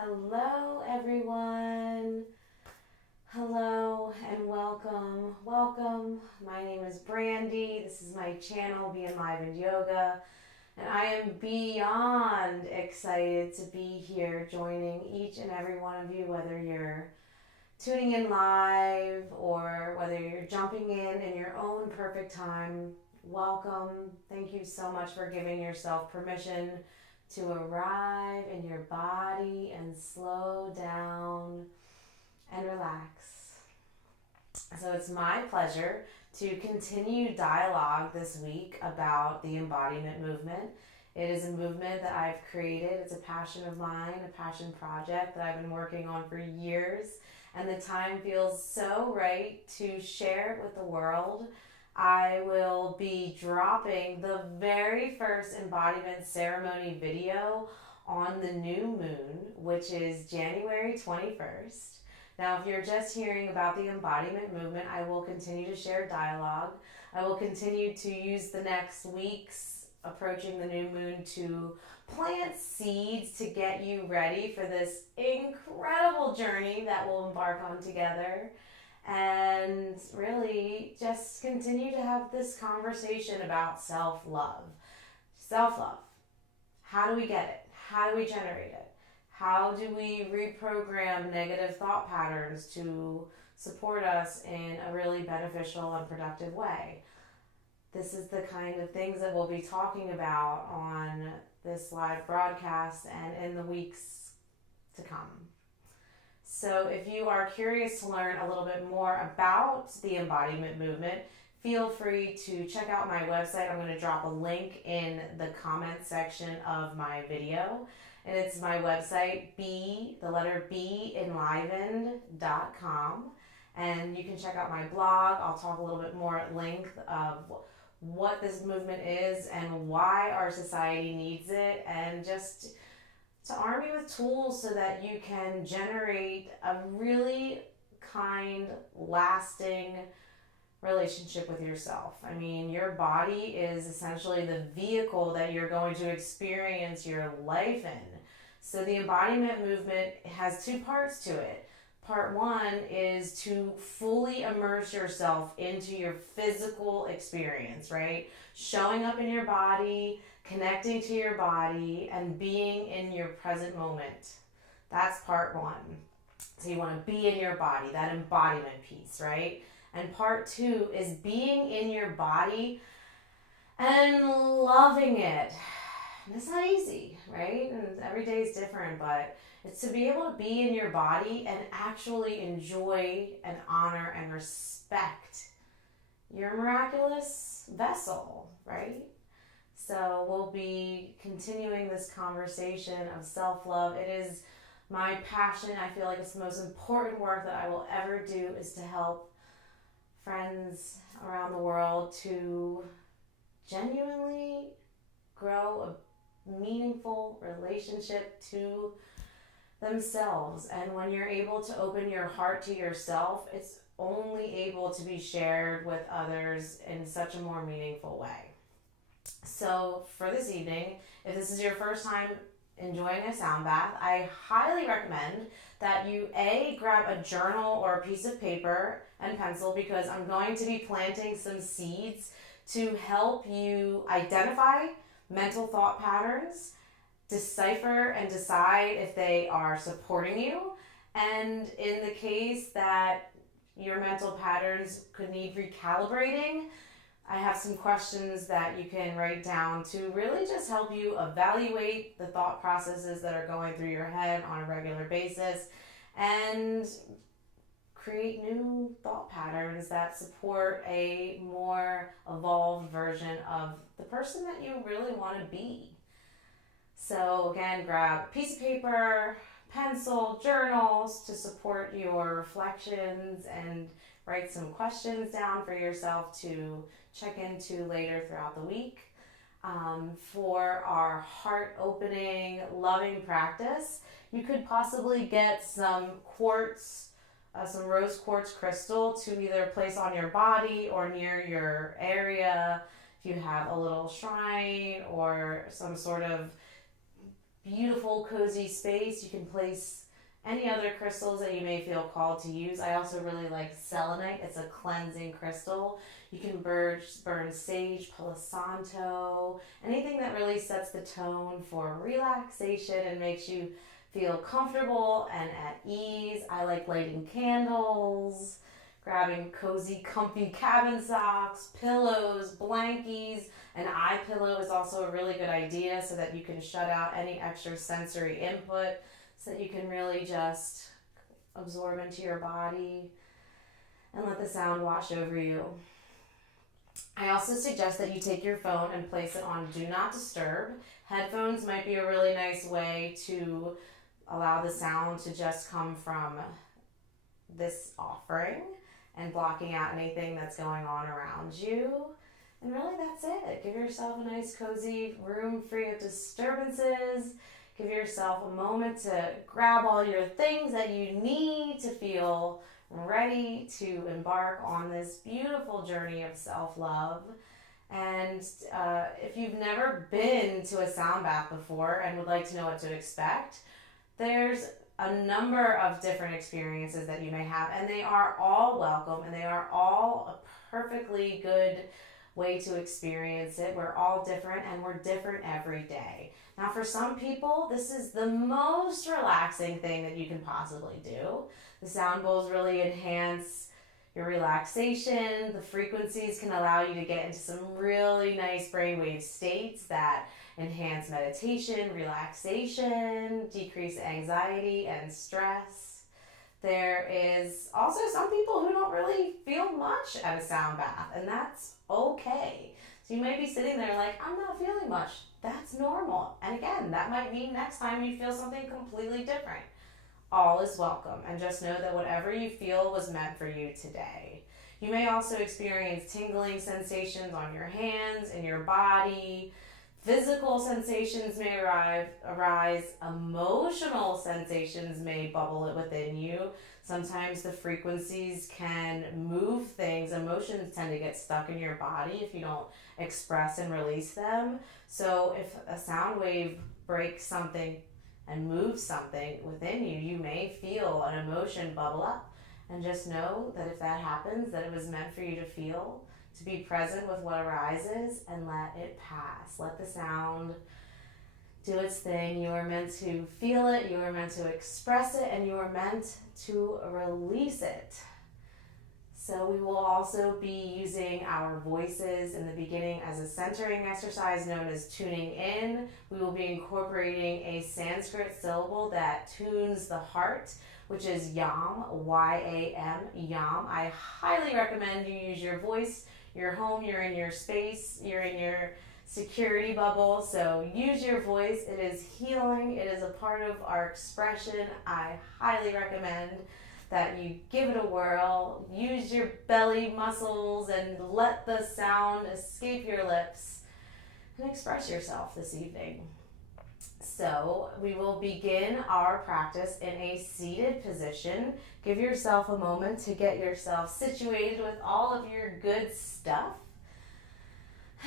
Hello, everyone. Hello and welcome. Welcome. My name is Brandy. This is my channel, Be Enlivened Yoga, and I am beyond excited to be here joining each and every one of you, whether you're tuning in live or whether you're jumping in your own perfect time. Welcome. Thank you so much for giving yourself permission to arrive in your body and slow down and relax. So it's my pleasure to continue dialogue this week about the embodiment movement. It is a movement that I've created. It's a passion of mine, a passion project that I've been working on for years, and the time feels so right to share it with the world. I will be dropping the very first embodiment ceremony video on the new moon, which is January 21st. Now, if you're just hearing about the embodiment movement, I will continue to share dialogue. I will continue to use the next weeks approaching the new moon to plant seeds to get you ready for this incredible journey that we'll embark on together. And really just continue to have this conversation about self-love. Self-love. How do we get it? How do we generate it? How do we reprogram negative thought patterns to support us in a really beneficial and productive way? This is the kind of things that we'll be talking about on this live broadcast and in the weeks to come. So if you are curious to learn a little bit more about the embodiment movement, feel free to check out my website. I'm going to drop a link in the comment section of my video. And it's my website, enlivened.com. And you can check out my blog. I'll talk a little bit more at length of what this movement is and why our society needs it, and just to arm you with tools so that you can generate a really kind, lasting relationship with yourself. I mean, your body is essentially the vehicle that you're going to experience your life in. So the embodiment movement has two parts to it. Part one is to fully immerse yourself into your physical experience, right? Showing up in your body, connecting to your body, and being in your present moment. That's part one. So you want to be in your body, that embodiment piece, right? And part two is being in your body and loving it. And it's not easy, right? And every day is different, but it's to be able to be in your body and actually enjoy and honor and respect your miraculous vessel, right? So we'll be continuing this conversation of self-love. It is my passion. I feel like it's the most important work that I will ever do, is to help friends around the world to genuinely grow a meaningful relationship to themselves. And when you're able to open your heart to yourself, it's only able to be shared with others in such a more meaningful way. So for this evening, if this is your first time enjoying a sound bath, I highly recommend that you grab a journal or a piece of paper and pencil, because I'm going to be planting some seeds to help you identify mental thought patterns, decipher and decide if they are supporting you, and in the case that your mental patterns could need recalibrating, I have some questions that you can write down to really just help you evaluate the thought processes that are going through your head on a regular basis and create new thought patterns that support a more evolved version of the person that you really want to be. So again, grab a piece of paper, pencil, journals to support your reflections, and write some questions down for yourself to check into later throughout the week. For our heart-opening, loving practice, you could possibly get some quartz, some rose quartz crystal to either place on your body or near your area. If you have a little shrine or some sort of beautiful, cozy space. You can place any other crystals that you may feel called to use. I also really like selenite. It's a cleansing crystal. You can burn sage, palo santo, anything that really sets the tone for relaxation and makes you feel comfortable and at ease. I like lighting candles, grabbing cozy, comfy cabin socks, pillows, blankies. An eye pillow is also a really good idea so that you can shut out any extra sensory input, so that you can really just absorb into your body and let the sound wash over you. I also suggest that you take your phone and place it on Do Not Disturb. Headphones might be a really nice way to allow the sound to just come from this offering and blocking out anything that's going on around you. And really that's it. Give yourself a nice cozy room free of disturbances. Give yourself a moment to grab all your things that you need to feel ready to embark on this beautiful journey of self-love. And if you've never been to a sound bath before and would like to know what to expect, there's a number of different experiences that you may have, and they are all welcome, and they are all a perfectly good way to experience it. We're all different, and we're different every day. Now, for some people, this is the most relaxing thing that you can possibly do. The sound bowls really enhance your relaxation. The frequencies can allow you to get into some really nice brainwave states that enhance meditation, relaxation, decrease anxiety and stress. There is also some people who don't really feel much at a sound bath, and that's okay. So you might be sitting there like, I'm not feeling much. That's normal. And again, that might mean next time you feel something completely different. All is welcome, and just know that whatever you feel was meant for you today. You may also experience tingling sensations on your hands and your body. Physical sensations may arise. Emotional sensations may bubble within you. Sometimes the frequencies can move things. Emotions tend to get stuck in your body if you don't express and release them. So if a sound wave breaks something and moves something within you, you may feel an emotion bubble up. And just know that if that happens, that it was meant for you to feel, to be present with what arises and let it pass. Let the sound do its thing. You are meant to feel it, you are meant to express it, and you are meant to release it. So we will also be using our voices in the beginning as a centering exercise known as tuning in. We will be incorporating a Sanskrit syllable that tunes the heart, which is yam, Y-A-M, yam. I highly recommend you use your voice. You're home, you're in your space, you're in your security bubble, so use your voice. It is healing, it is a part of our expression. I highly recommend that you give it a whirl, use your belly muscles, and let the sound escape your lips and express yourself this evening. So we will begin our practice in a seated position. Give yourself a moment to get yourself situated with all of your good stuff.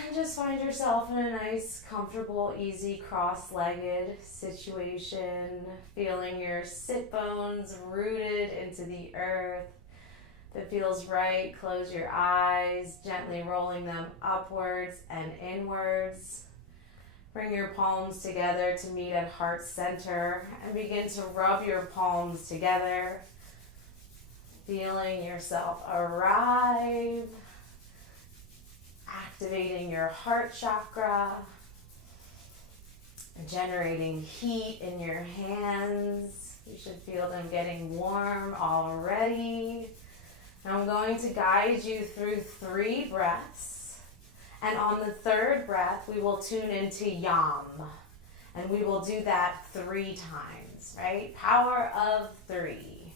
And just find yourself in a nice, comfortable, easy, cross-legged situation, feeling your sit bones rooted into the earth. If it feels right, close your eyes, gently rolling them upwards and inwards. Bring your palms together to meet at heart center and begin to rub your palms together, feeling yourself arrive, activating your heart chakra, generating heat in your hands. You should feel them getting warm already. Now I'm going to guide you through 3 breaths. And on the 3rd breath, we will tune into yam. And we will do that 3 times, right? Power of 3.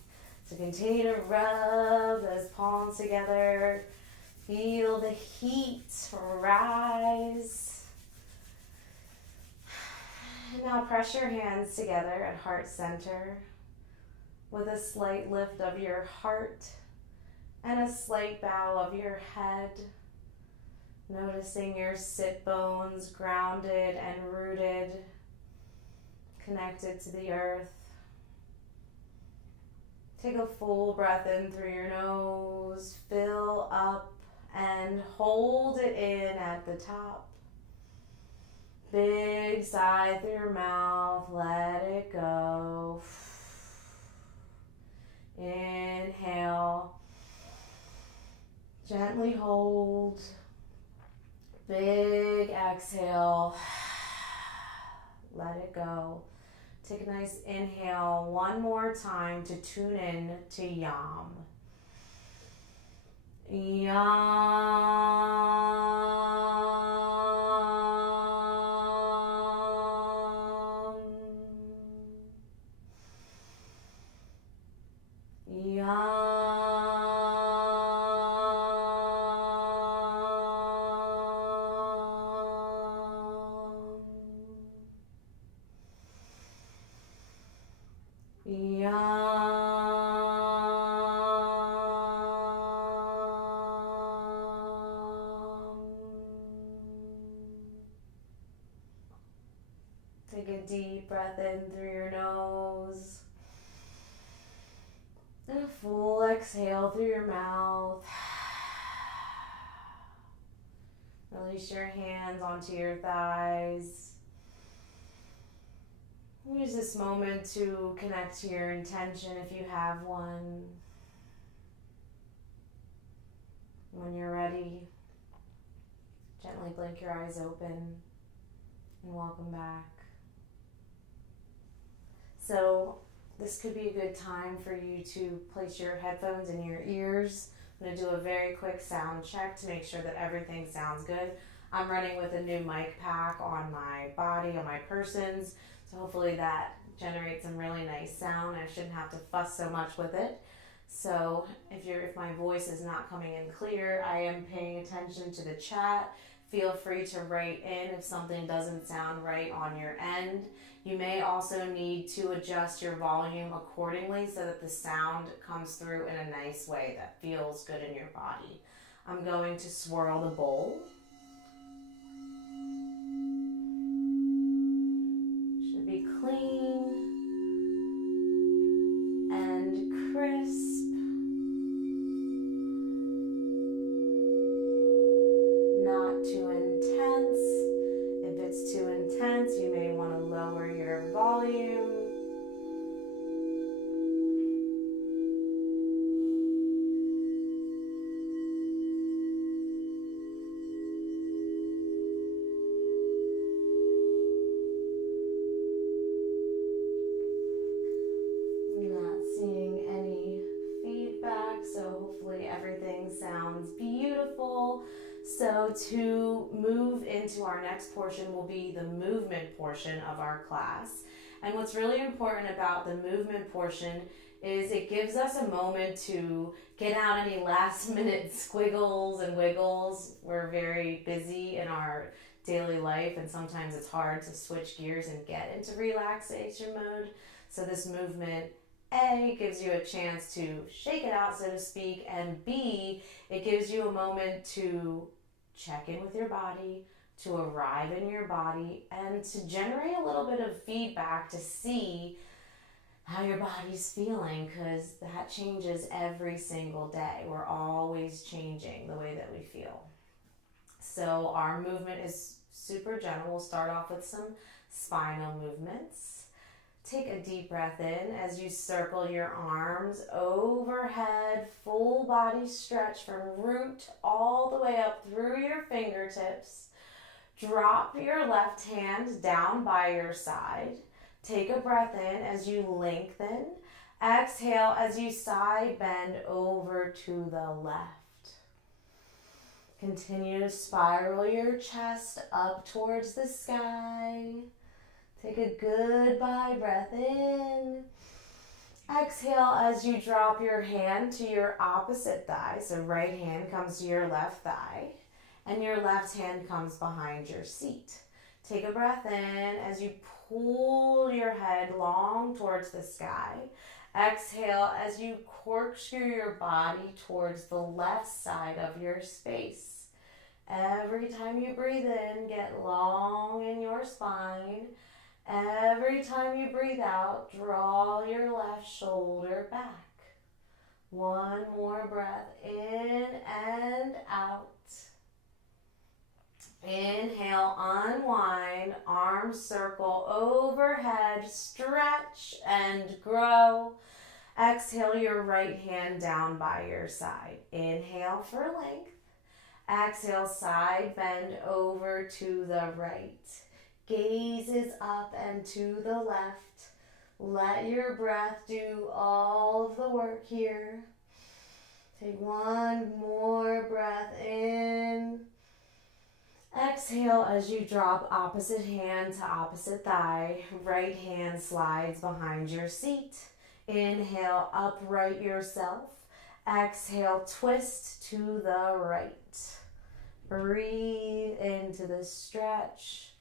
So continue to rub those palms together. Feel the heat rise. And now press your hands together at heart center with a slight lift of your heart and a slight bow of your head. Noticing your sit bones grounded and rooted. connected to the earth. Take a full breath in through your nose, fill up and hold it in at the top. Big sigh through your mouth, let it go. Inhale, gently hold. Big exhale, let it go. Take a nice inhale one more time to tune in to Yam. Yam. Take a deep breath in through your nose and a full exhale through your mouth. Release your hands onto your thighs. Use this moment to connect to your intention if you have one. When you're ready, gently blink your eyes open and welcome back. So this could be a good time for you to place your headphones in your ears. I'm going to do a very quick sound check to make sure that everything sounds good. I'm running with a new mic pack on my body, on my persons, so hopefully that generates some really nice sound. I shouldn't have to fuss so much with it. So if my voice is not coming in clear, I am paying attention to the chat. Feel free to write in if something doesn't sound right on your end. You may also need to adjust your volume accordingly so that the sound comes through in a nice way that feels good in your body. I'm going to swirl the bowl. Should be clean and crisp. Not too intense. If it's too intense, you may want to lower your volume. I'm not seeing any feedback, so hopefully everything sounds beautiful. So to move into our next portion will be the movement portion of our class. And what's really important about the movement portion is it gives us a moment to get out any last minute squiggles and wiggles. We're very busy in our daily life and sometimes it's hard to switch gears and get into relaxation mode. So this movement, A, gives you a chance to shake it out, so to speak, and B, it gives you a moment to check in with your body, to arrive in your body, and to generate a little bit of feedback to see how your body's feeling, because that changes every single day. We're always changing the way that we feel. So our movement is super gentle. We'll start off with some spinal movements. Take a deep breath in as you circle your arms overhead, full body stretch from root all the way up through your fingertips. Drop your left hand down by your side. Take a breath in as you lengthen. Exhale as you side bend over to the left. Continue to spiral your chest up towards the sky. Take a goodbye breath in. Exhale as you drop your hand to your opposite thigh. So right hand comes to your left thigh and your left hand comes behind your seat. Take a breath in as you pull your head long towards the sky. Exhale as you corkscrew your body towards the left side of your space. Every time you breathe in, get long in your spine. Every time you breathe out, draw your left shoulder back. One more breath in and out. Inhale, unwind, arms circle overhead, stretch and grow. Exhale your right hand down by your side. Inhale for length. Exhale, side bend over to the right. Gaze is up and to the left. Let your breath do all of the work here. Take one more breath in. Exhale as you drop opposite hand to opposite thigh. Right hand slides behind your seat. Inhale, upright yourself. Exhale, twist to the right. Breathe into the stretch.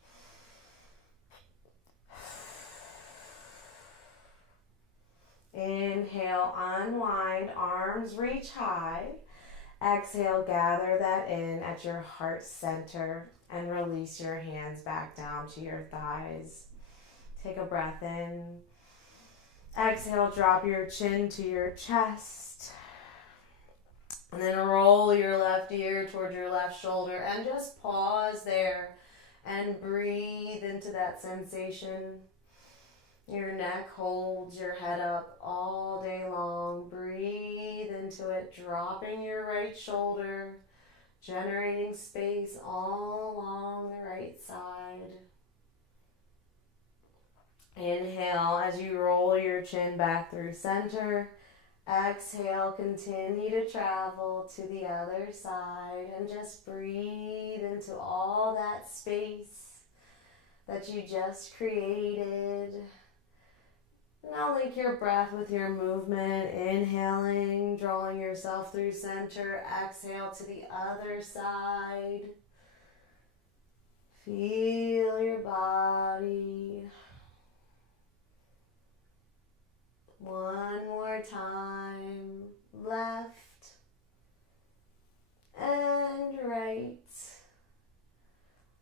Inhale, unwind, arms reach high. Exhale, gather that in at your heart center and release your hands back down to your thighs. Take a breath in. Exhale, drop your chin to your chest. And then roll your left ear toward your left shoulder and just pause there and breathe into that sensation. Your neck holds your head up all day long. Breathe into it, dropping your right shoulder, generating space all along the right side. Inhale as you roll your chin back through center. Exhale, continue to travel to the other side and just breathe into all that space that you just created. Now link your breath with your movement, inhaling, drawing yourself through center, exhale to the other side. Feel your body. One more time, left and right.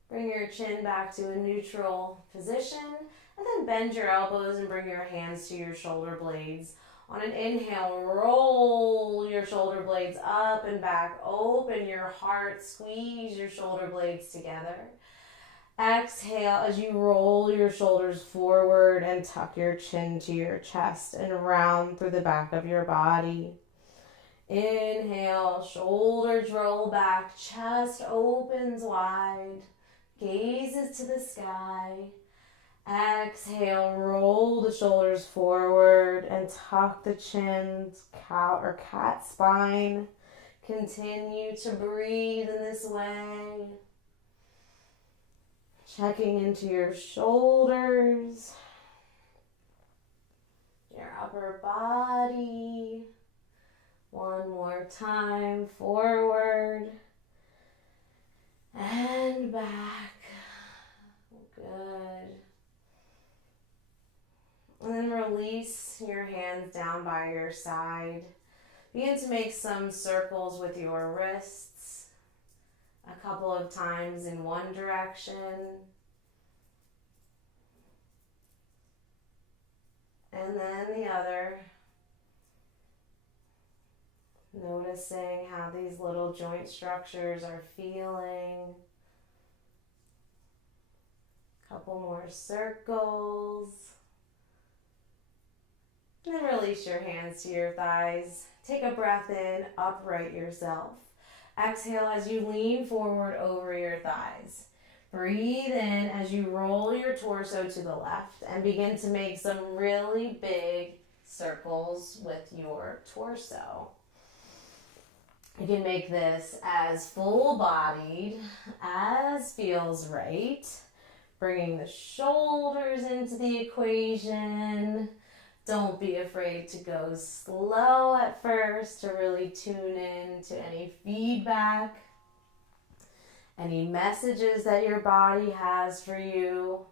Bring your chin back to a neutral position. And then bend your elbows and bring your hands to your shoulder blades. On an inhale, roll your shoulder blades up and back. Open your heart, squeeze your shoulder blades together. Exhale as you roll your shoulders forward and tuck your chin to your chest and round through the back of your body. Inhale, shoulders roll back, chest opens wide, gazes to the sky. Exhale, roll the shoulders forward and tuck the chin, cow or cat spine. Continue to breathe in this way. Checking into your shoulders, your upper body. One more time, forward and back. Good. And then release your hands down by your side. Begin to make some circles with your wrists. A couple of times in one direction. And then the other. Noticing how these little joint structures are feeling. Couple more circles. And then release your hands to your thighs. Take a breath in, upright yourself. Exhale as you lean forward over your thighs. Breathe in as you roll your torso to the left and begin to make some really big circles with your torso. You can make this as full-bodied as feels right. Bringing the shoulders into the equation. Don't be afraid to go slow at first to really tune in to any feedback, any messages that your body has for you.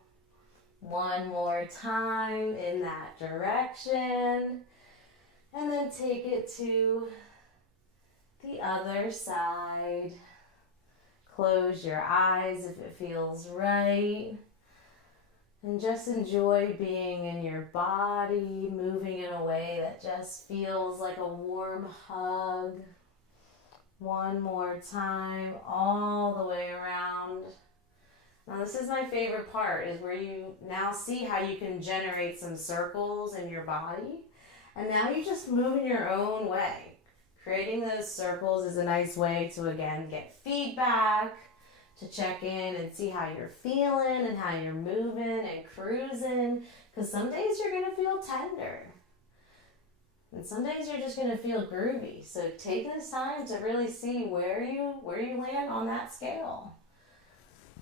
One more time in that direction. And then take it to the other side. Close your eyes if it feels right. And just enjoy being in your body, moving in a way that just feels like a warm hug. One more time, all the way around. Now this is my favorite part, is where you now see how you can generate some circles in your body. And now you just move in your own way. Creating those circles is a nice way to, again, get feedback, to check in and see how you're feeling and how you're moving and cruising. Because some days you're going to feel tender. And some days you're just going to feel groovy. So take this time to really see where you land on that scale.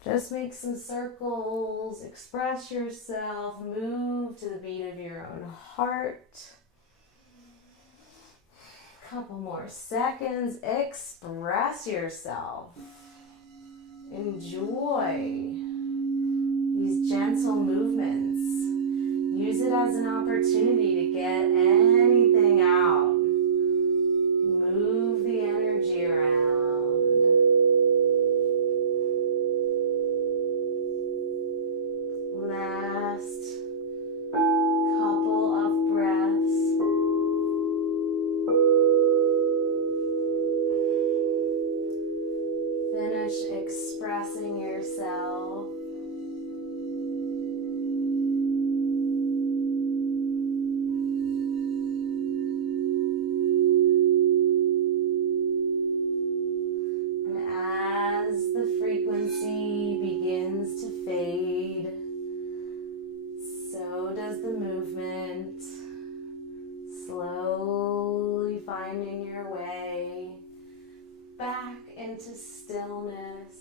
Just make some circles, express yourself, move to the beat of your own heart. Couple more seconds, express yourself. Enjoy these gentle movements. Use it as an opportunity to get anything out. Move the energy around. Last couple of breaths. Finish expressing yourself. And as the frequency begins to fade, so does the movement, slowly finding your way back into stillness.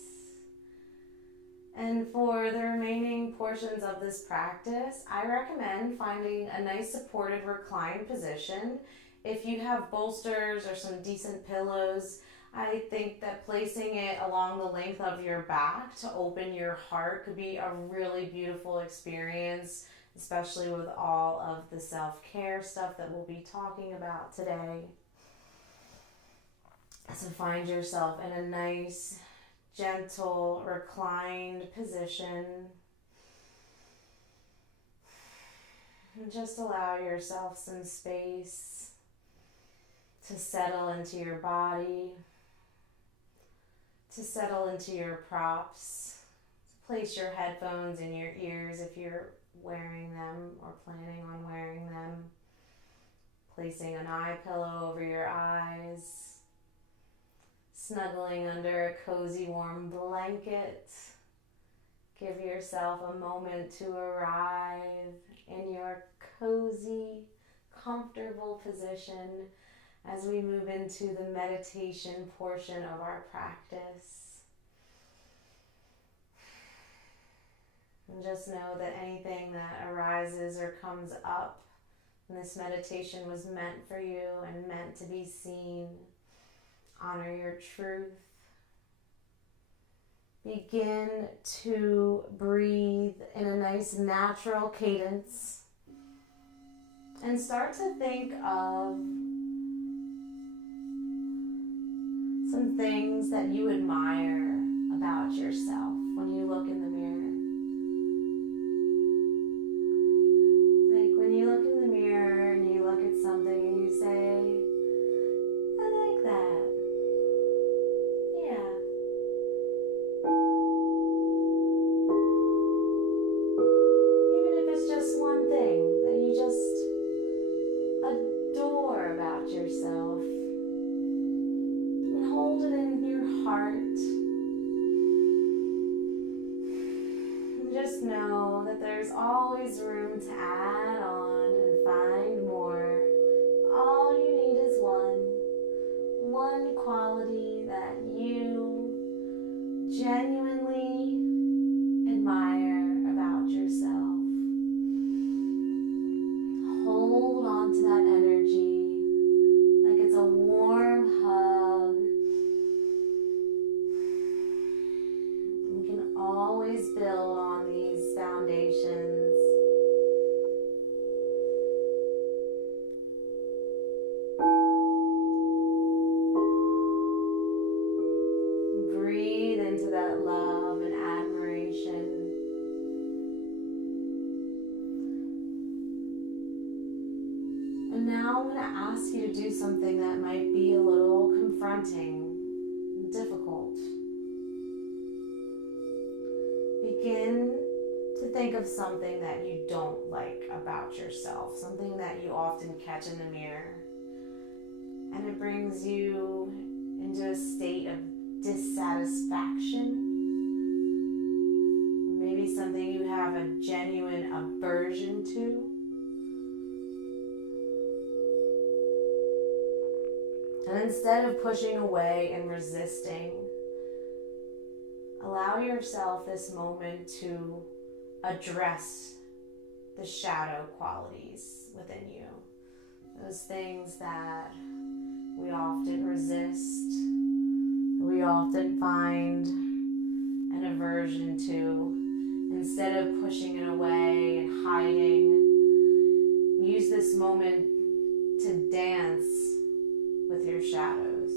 And for the remaining portions of this practice, I recommend finding a nice supported reclined position. If you have bolsters or some decent pillows, I think that placing it along the length of your back to open your heart could be a really beautiful experience, especially with all of the self-care stuff that we'll be talking about today. So find yourself in a nice, gentle, reclined position. And just allow yourself some space to settle into your body, to settle into your props, to place your headphones in your ears if you're wearing them or planning on wearing them, placing an eye pillow over your eyes, snuggling under a cozy warm blanket. Give yourself a moment to arrive in your cozy, comfortable position as we move into the meditation portion of our practice. And just know that anything that arises or comes up in this meditation was meant for you and meant to be seen. Honor your truth. Begin to breathe in a nice natural cadence. And start to think of some things that you admire about yourself when you look in the mirror. Like when you look in the mirror and you look at something and you say, I like that. Yeah. Even if it's just one thing that you just adore about yourself, and hold it in your heart. And just know that there's always room to add on and find more. All you need is one quality that you genuinely admire about yourself. Hold on to that energy like it's a warm hug. You can always build on these foundations. And now I'm going to ask you to do something that might be a little confronting, difficult. Begin to think of something that you don't like about yourself, something that you often catch in the mirror, and it brings you into a state of dissatisfaction. Maybe something you have a genuine aversion to. And instead of pushing away and resisting, allow yourself this moment to address the shadow qualities within you. Those things that we often resist, we often find an aversion to. Instead of pushing it away and hiding, use this moment to dance with your shadows.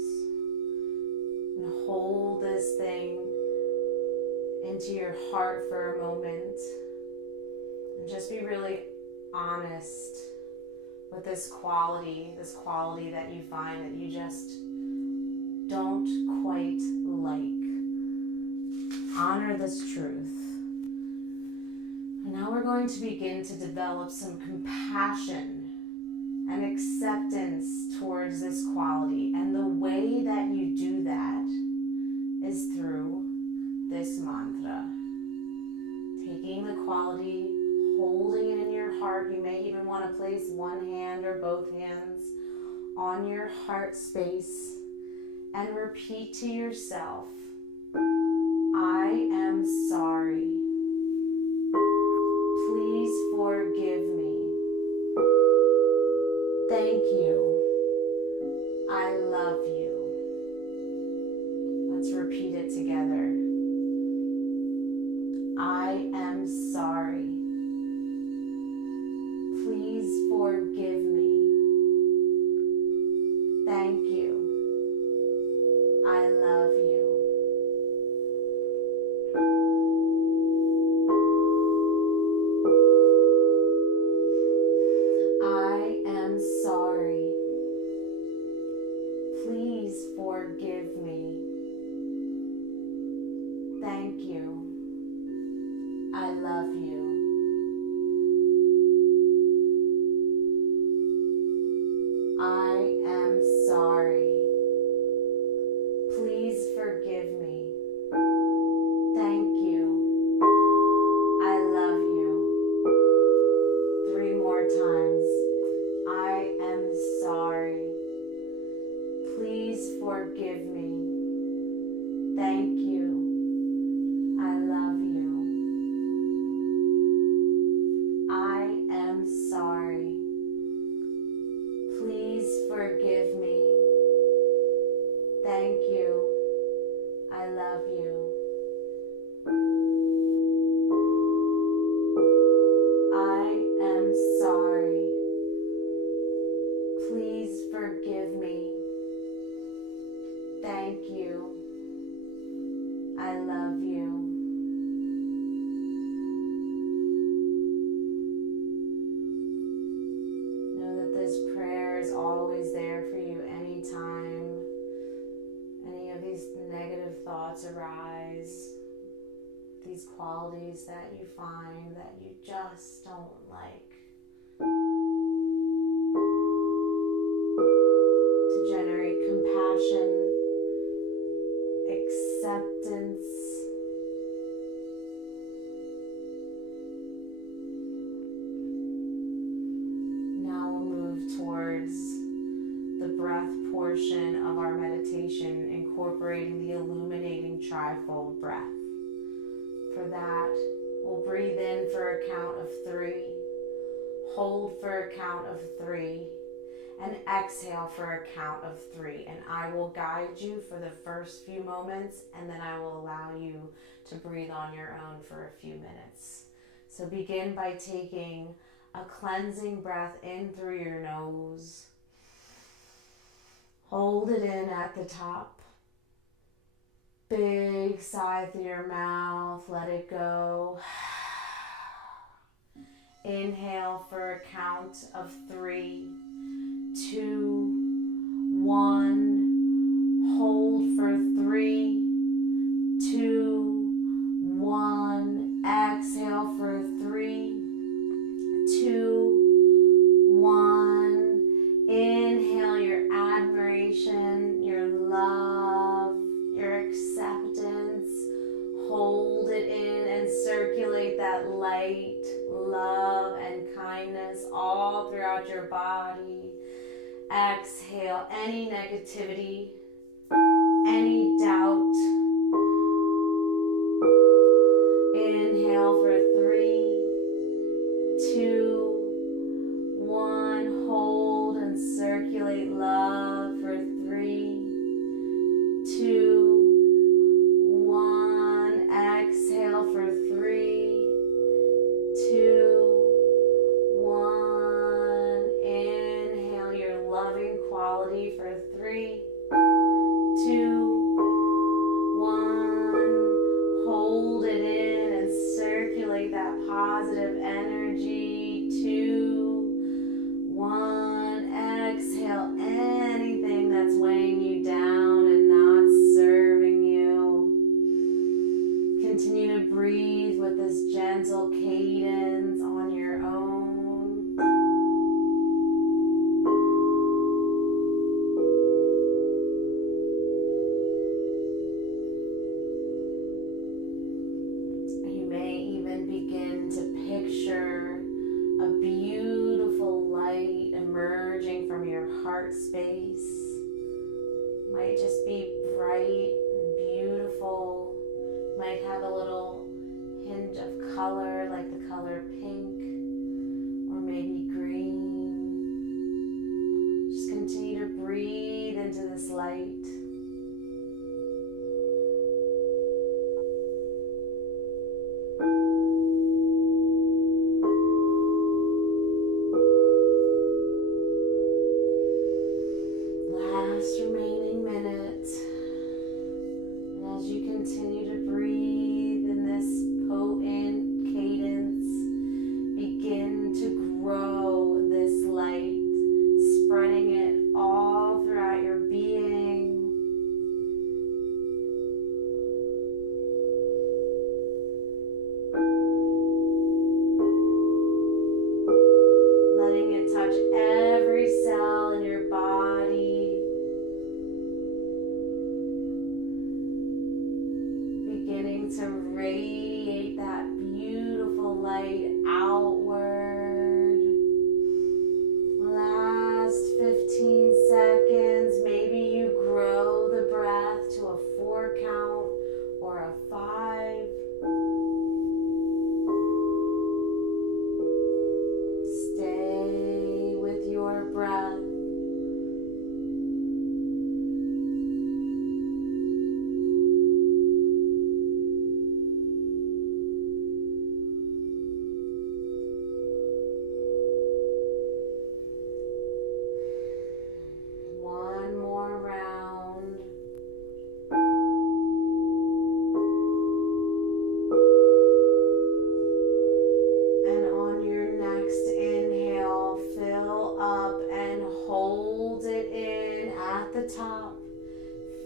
And hold this thing into your heart for a moment. And just be really honest with this quality that you find that you just don't quite like. Honor this truth. And now we're going to begin to develop some compassion and acceptance towards this quality. And the way that you do that is through this mantra. Taking the quality, holding it in your heart. You may even want to place one hand or both hands on your heart space and repeat to yourself, I am sorry. Please forgive me. Thank you. I love you. Let's repeat it together. I am sorry. Please forgive me. Thank you. I love you. I am sorry. Please forgive me. Thank you. I love you. I am sorry. Please forgive me. Thank you. I love you. 3 more times. I am sorry. Please forgive me. Thank you. I love you. I am sorry. Please forgive me. Thank you. I love you. I am sorry. Please forgive me. Thank you. I love you. Know that this prayer is always there for you anytime any of these negative thoughts arise, these qualities that you find that you just don't like. To generate compassion, acceptance, now we'll move towards the breath portion of our meditation, incorporating the illuminating trifold breath. For that, we'll breathe in for a count of 3, hold for a count of 3, and exhale for a count of 3. And I will guide you for the first few moments, and then I will allow you to breathe on your own for a few minutes. So begin by taking a cleansing breath in through your nose. Hold it in at the top. Big sigh through your mouth. Let it go. Inhale for a count of 3. 2, 1. Hold for 3, 2, 1. Exhale for 3, 2, 1. Inhale your admiration, your love, your acceptance. Hold it in and circulate that light, love, and kindness all throughout your body. Exhale any negativity, any doubt. Inhale for 3, 2, 1. Hold and circulate love for 3, 2, 1. Exhale for 3, 2, 1. Inhale your loving quality for 3, 2, 1. Hold it in and circulate that positive energy. 2, 1. Exhale anything that's weighing you down and not serving you. Continue to breathe with this gentle cadence on your own. You may even begin to picture a beautiful light emerging from your heart space. Might just be bright and beautiful. Might have a little hint of color, like the color pink or maybe green. Just continue to breathe into this light. Last remaining minute. And as you continue to breathe in this potent cadence, begin to grow this light, spreading it all throughout your being. Letting it touch every cell in your body. Beginning to radiate that beautiful light outward. Last 15 seconds. Maybe you grow the breath to a 4 count or a 5. Stay with your breath. One more round. And on your next inhale, fill up and hold it in at the top.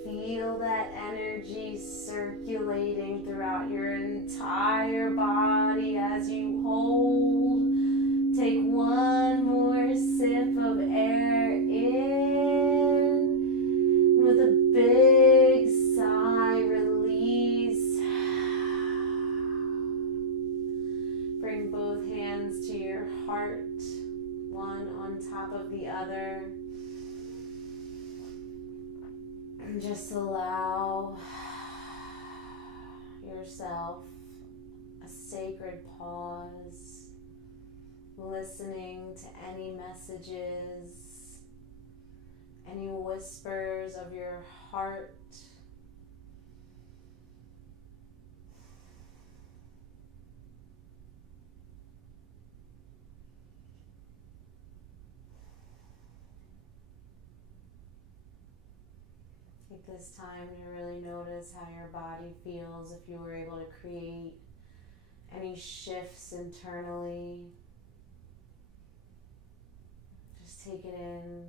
Feel that energy circulating throughout your entire body as you hold. Take one more sip of air in. And with a big sigh, release. Bring both hands to your heart, one on top of the other. And just allow yourself a sacred pause, listening to any messages, any whispers of your heart. Take this time to really notice how your body feels, if you were able to create any shifts internally. Just take it in.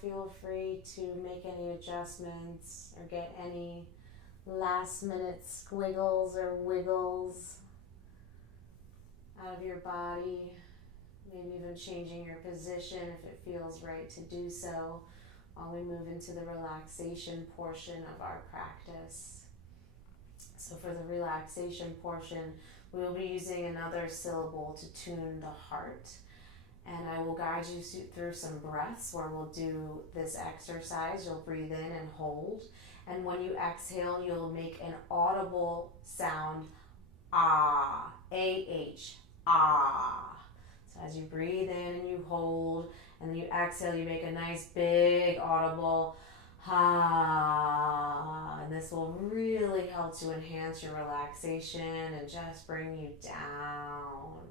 feel free to make any adjustments or get any last minute squiggles or wiggles out of your body. Maybe even changing your position if it feels right to do so while we move into the relaxation portion of our practice. So for the relaxation portion, we will be using another syllable to tune the heart. And I will guide you through some breaths where we'll do this exercise. You'll breathe in and hold. And when you exhale, you'll make an audible sound, ah, A-H, ah. So as you breathe in and you hold, and then you exhale, you make a nice big audible ah. And this will really help to enhance your relaxation and just bring you down.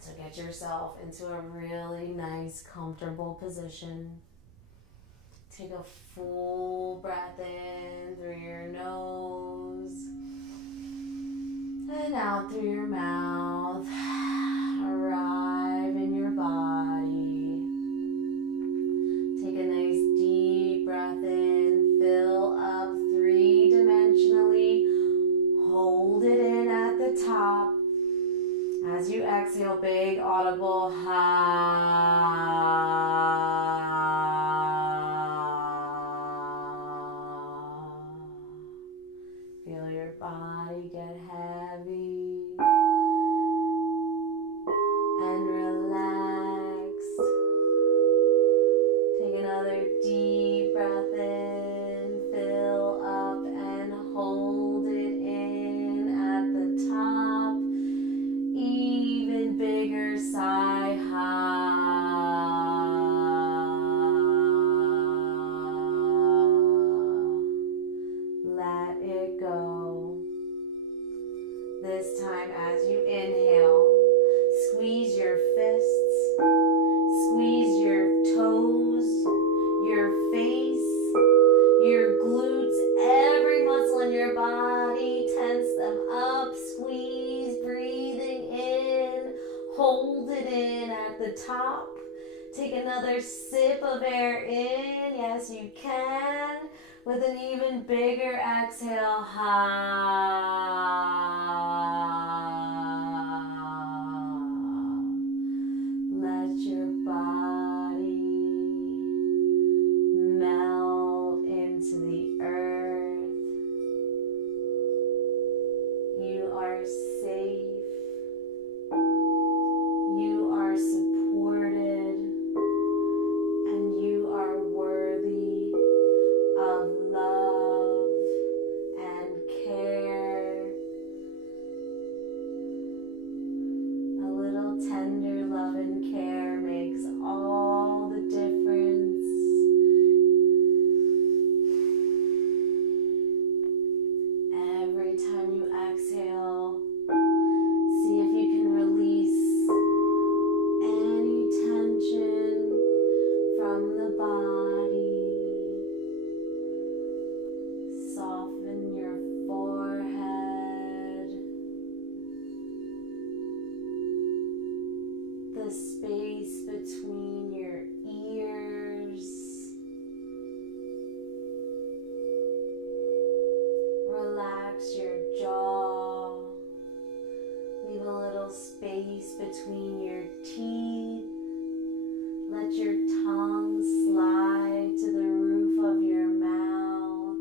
So get yourself into a really nice, comfortable position. Take a full breath in through your nose and out through your mouth. Arrive in your body. Take a nice deep breath in. Fill up three-dimensionally. Hold it in at the top. As you exhale, big audible ha. Feel your body get heavy and relaxed. Take another deep breath in, fill up and hold it in at the top. Even bigger sigh, ha. Let it go. This time as you inhale, squeeze your fists, squeeze your toes, your face, your glutes, every muscle in your body, tense them up, squeeze, breathing in, hold it in at the top. Take another sip of air in, yes you can, with an even bigger exhale, ha. Let your body melt into the earth. You are safe. You are supported. And you are worthy of love and care. A little tender love and care makes all the difference. Every time you exhale, see if you can release any tension from the body. Soften your forehead, the space between your ears. Relax your jaw. Leave a little space between your teeth. Let your tongue slide to the roof of your mouth.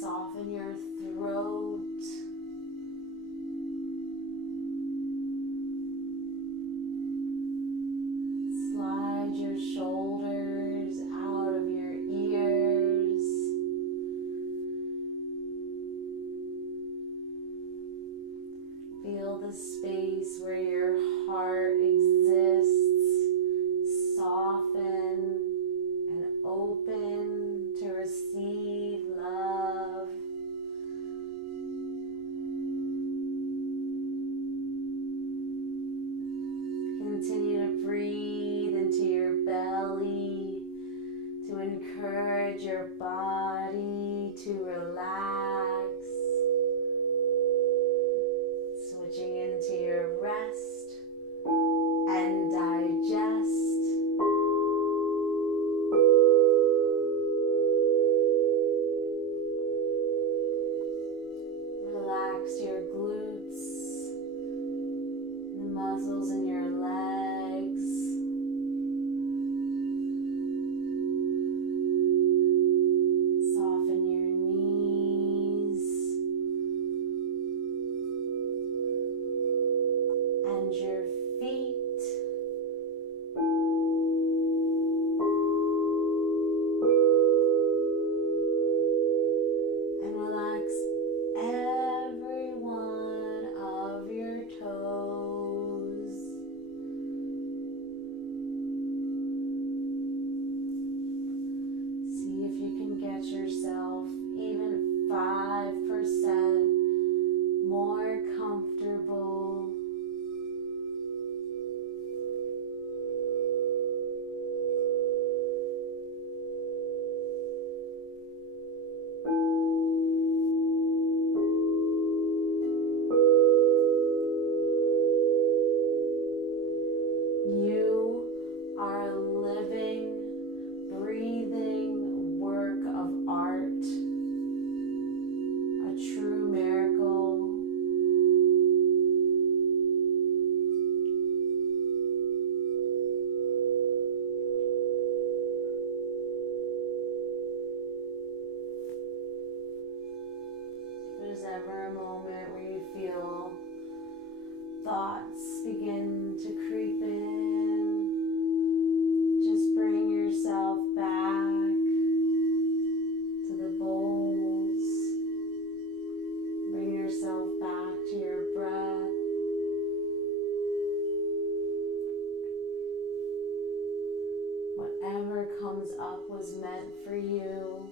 Soften your throat. Slide your shoulders out of your ears. Feel never a moment where you feel thoughts begin to creep in, just bring yourself back to the bowls. Bring yourself back to your breath. Whatever comes up was meant for you.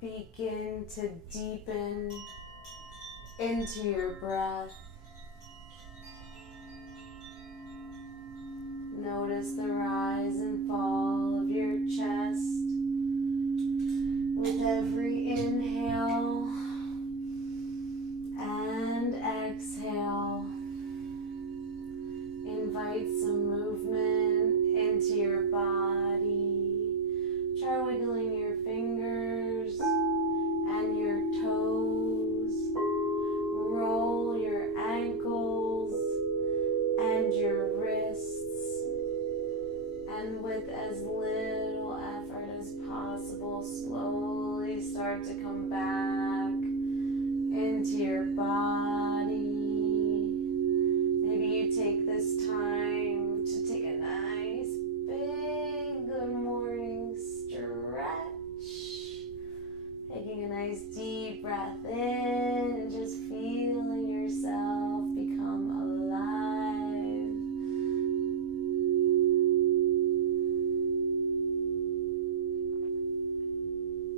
begin to deepen into your breath. Notice the rise and fall of your chest with every inhale and exhale. Invite some movement into your body. Try wiggling your fingers and your toes. Roll your ankles and your wrists. And with as little effort as possible, slowly start to come back into your body. Maybe you take this time to take a nice big good morning stretch. Taking a nice deep breath in and just feeling yourself become alive.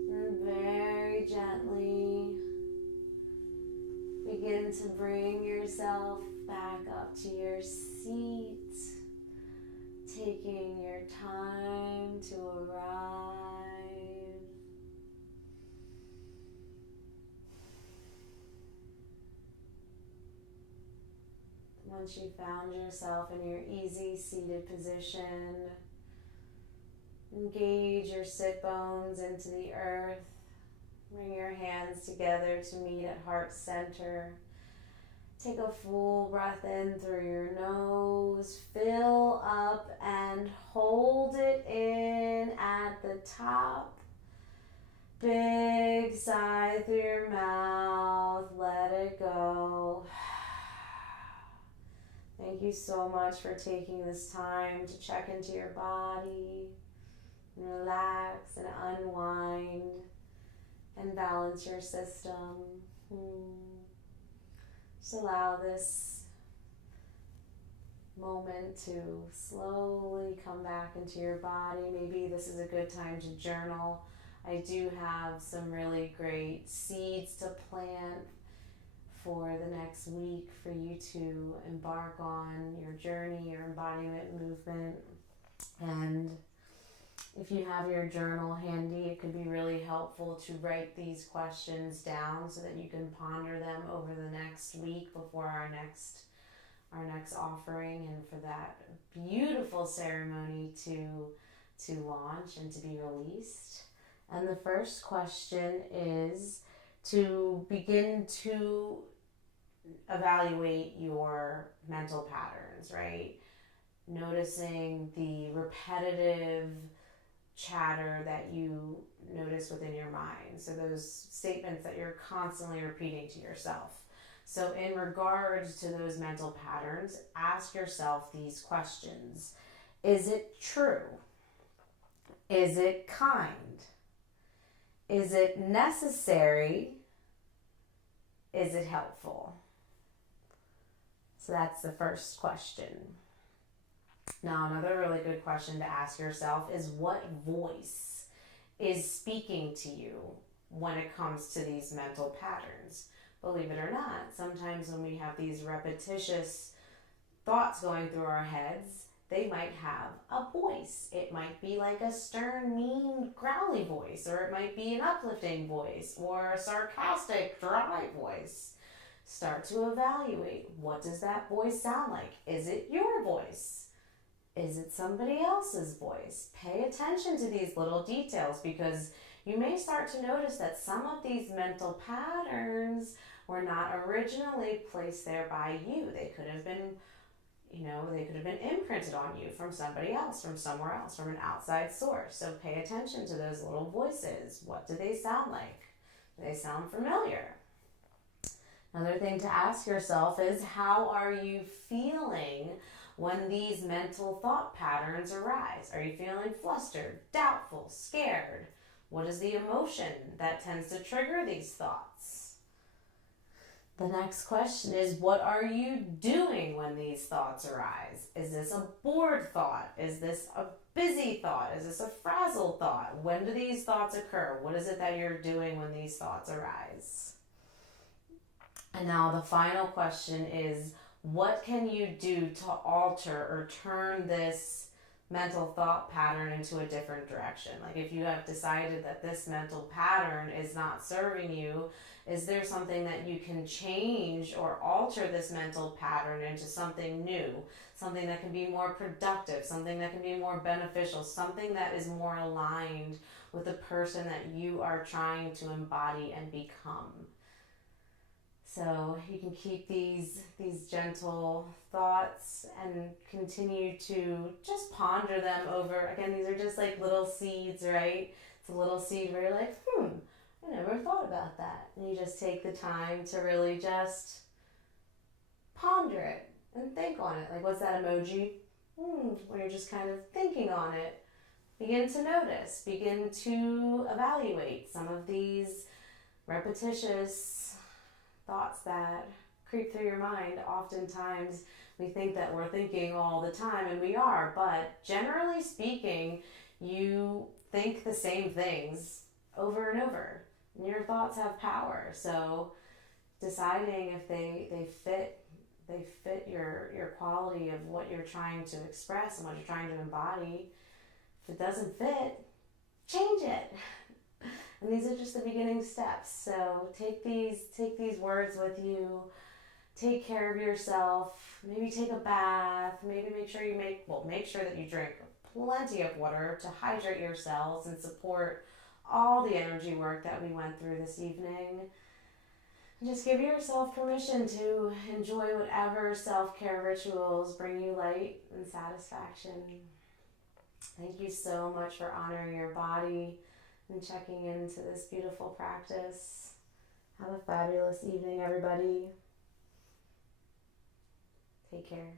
And very gently begin to bring yourself back up to your seat, taking your time to arrive. Once you found yourself in your easy seated position, engage your sit bones into the earth. Bring your hands together to meet at heart center. Take a full breath in through your nose. Fill up and hold it in at the top. Big sigh through your mouth. Let it go. Thank you so much for taking this time to check into your body, and relax and unwind and balance your system. Just allow this moment to slowly come back into your body. Maybe this is a good time to journal. I do have some really great seeds to plant for the next week for you to embark on your journey, your embodiment movement. And if you have your journal handy, it could be really helpful to write these questions down so that you can ponder them over the next week before our next offering, and for that beautiful ceremony to launch and to be released. And the first question is to begin to evaluate your mental patterns, right? Noticing the repetitive chatter that you notice within your mind. So those statements that you're constantly repeating to yourself. So in regards to those mental patterns, ask yourself these questions. Is it true? Is it kind? Is it necessary? Is it helpful? So that's the first question. Now, another really good question to ask yourself is, what voice is speaking to you when it comes to these mental patterns? Believe it or not, sometimes when we have these repetitious thoughts going through our heads, they might have a voice. It might be like a stern, mean, growly voice, or it might be an uplifting voice, or a sarcastic, dry voice. Start to evaluate, what does that voice sound like? Is it your voice? Is it somebody else's voice? Pay attention to these little details, because you may start to notice that some of these mental patterns were not originally placed there by you. They could have been imprinted on you from somebody else, from somewhere else, from an outside source. So pay attention to those little voices. What do they sound like? Do they sound familiar? Another thing to ask yourself is, how are you feeling when these mental thought patterns arise? Are you feeling flustered, doubtful, scared? What is the emotion that tends to trigger these thoughts? The next question is, what are you doing when these thoughts arise? Is this a bored thought? Is this a busy thought? Is this a frazzled thought? When do these thoughts occur? What is it that you're doing when these thoughts arise? And now the final question is, what can you do to alter or turn this mental thought pattern into a different direction? Like, if you have decided that this mental pattern is not serving you, is there something that you can change or alter this mental pattern into something new, something that can be more productive, something that can be more beneficial, something that is more aligned with the person that you are trying to embody and become? So you can keep these gentle thoughts and continue to just ponder them over. Again, these are just like little seeds, right? It's a little seed where you're like, I never thought about that. And you just take the time to really just ponder it and think on it. Like, what's that emoji? When you're just kind of thinking on it. Begin to notice, begin to evaluate some of these repetitious thoughts that creep through your mind. Oftentimes we think that we're thinking all the time, and we are, but generally speaking, you think the same things over and over. And your thoughts have power. So deciding if they fit your quality of what you're trying to express and what you're trying to embody. If it doesn't fit, change it. And these are just the beginning steps. So take these words with you. Take care of yourself. Maybe take a bath. Maybe make sure that you drink plenty of water to hydrate your cells and support all the energy work that we went through this evening. And just give yourself permission to enjoy whatever self-care rituals bring you light and satisfaction. Thank you so much for honoring your body and checking into this beautiful practice. Have a fabulous evening, everybody. Take care.